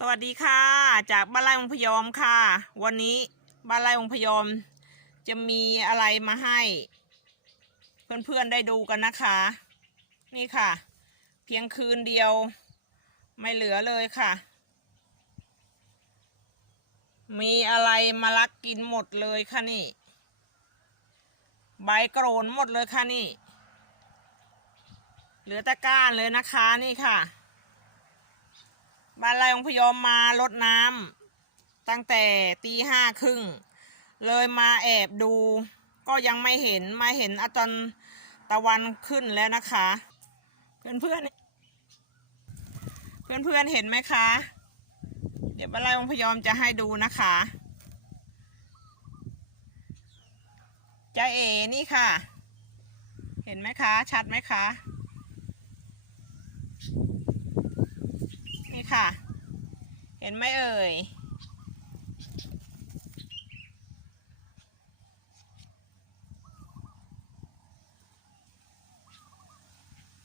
สวัสดีค่ะ จากบ้านไร่องพยอมค่ะ วันนี้บ้านไร่องพยอม จะมีอะไรมาให้ เพื่อนๆได้ดูกันนะคะ นี่ค่ะ เพียงคืนเดียว ไม่เหลือเลยค่ะ มีอะไรมาลักกินหมดเลยค่ะนี่ ใบกระโรนหมดเลยค่ะนี่ เหลือแต่ก้านเลยนะคะนี่ค่ะ บ้านไร่องพยอมมาลดน้ำตั้งแต่ตีห้าครึ่ง เลยมาแอบดู ก็ยังไม่เห็นมาเห็นอาตอนตะวันขึ้นแล้วนะคะ เพื่อนเพื่อนเพื่อนเพื่อนเห็นไหมคะ เดี๋ยวบ้านไร่องพยอมจะให้ดูนะคะจะเอนี่ค่ะ เห็นไหมคะ ชัดไหมคะ ค่ะ เห็นไหมเอ่ย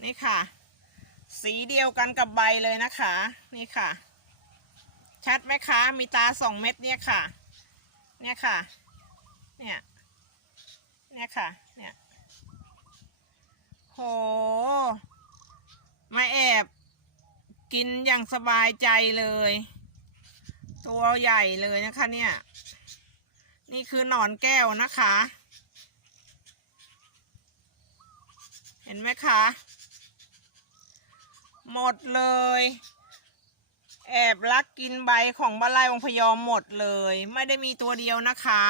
นี่ค่ะ สีเดียวกันกับใบเลยนะคะ นี่ค่ะ ชัดไหมคะ มีตาสองเม็ดเนี่ยค่ะ เนี่ยค่ะ เนี่ย เนี่ยค่ะ เนี่ย โห มาแอบ กินอย่างสบายใจเลย ตัวใหญ่เลยนะคะเนี่ย นี่คือหนอนแก้วนะคะ เห็นไหมคะ หมดเลย แอบลักกินใบของบ้านไร่วงพยอมหมดเลย ไม่ได้มีตัวเดียวนะคะ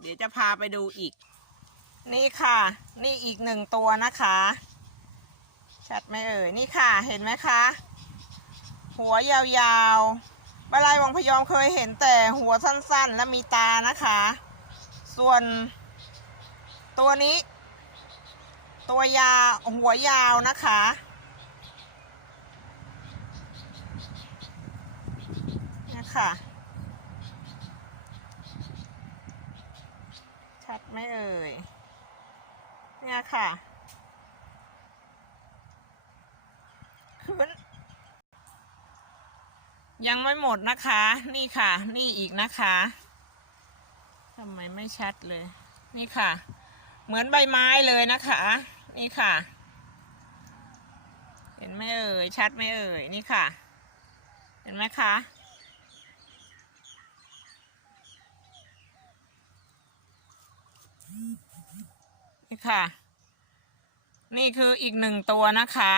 เดี๋ยวจะพาไปดูอีก นี่ค่ะ นี่อีกหนึ่งตัวนะคะชัดไหมเอ่ย นี่ค่ะ เห็นไหมคะ หัวยาวๆบาลายวังพยอมเคยเห็นแต่หัวสั้นๆ และมีตานะคะ ส่วนตัวนี้ ตัวยาหัวยาวนะคะเนี่ยค่ะชัดไหมเอ่ย เนี่ยค่ะขึ้น ยังไม่หมดนะคะ นี่ค่ะ นี่อีกนะคะทำไมไม่ชัดเลย นี่ค่ะ เหมือนใบไม้เลยนะคะ นี่ค่ะ เห็นไหมเอ่ย ชัดไหมเอ่ย นี่ค่ะ เห็นไหมคะนี่ค่ะ นี่คืออีกหนึ่งตัวนะคะ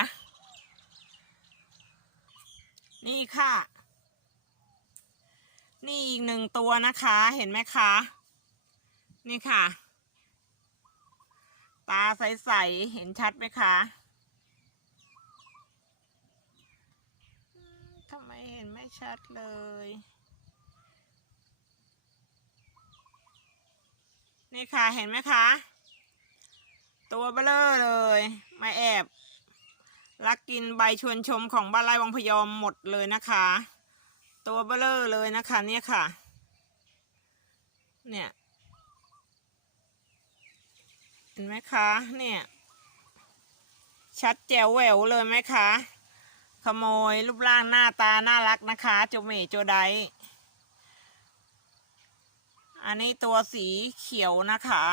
นี่ค่ะ นี่อีกหนึ่งตัวนะคะเห็นไหมคะ นี่ค่ะ ตาใสๆเห็นชัดไหมคะทำไมเห็นไม่ชัดเลย นี่ค่ะเห็นไหมคะ ตัวเบลอเลย มาแอบลักกินใบชวนชมของบ้านไร่วังพยอมหมดเลยนะคะ ตัวเบลอเลยนะคะเนี่ยค่ะ เนี่ยเห็นไหมคะเนี่ยชัดแจ๋วแหววเลยไหมคะ ขโมยรูปร่างหน้าตาน่ารักนะคะโจเมโจไดอันนี้ตัวสีเขียวนะคะ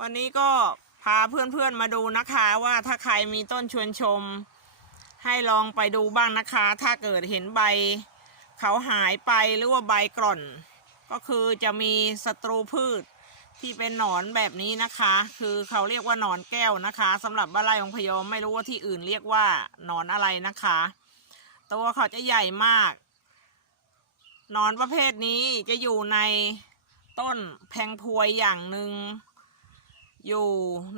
วันนี้ก็พาเพื่อนๆมาดูนะคะว่าถ้าใครมีต้นชวนชม ให้ลองไปดูบ้างนะคะ ถ้าเกิดเห็นใบ เขาหายไปหรือว่าใบกร่อน ก็คือจะมีศัตรูพืชที่เป็นหนอนแบบนี้นะคะ คือเขาเรียกว่าหนอนแก้วนะคะสำหรับบ้านไร่ของพยอมไม่รู้ว่าที่อื่นเรียกว่าหนอนอะไรนะคะ ตัวเขาจะใหญ่มากหนอนประเภทนี้จะอยู่ในต้นแพงพวยอย่างหนึ่งอยู่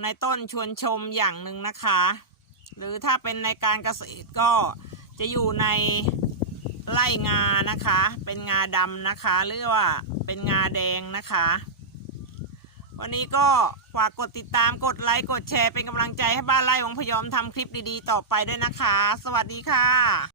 ในต้นชวนชมอย่างหนึ่งนะคะ หรือถ้าเป็นในการเกษตรก็จะอยู่ในไล่งานะคะ เป็นงาดำนะคะ หรือว่าเป็นงาแดงนะคะ วันนี้ก็ฝากกดติดตามกดไลค์กดแชร์เป็นกำลังใจให้บ้านไร่วงพยอมทำคลิปดีๆ ต่อไปด้วยนะคะ สวัสดีค่ะ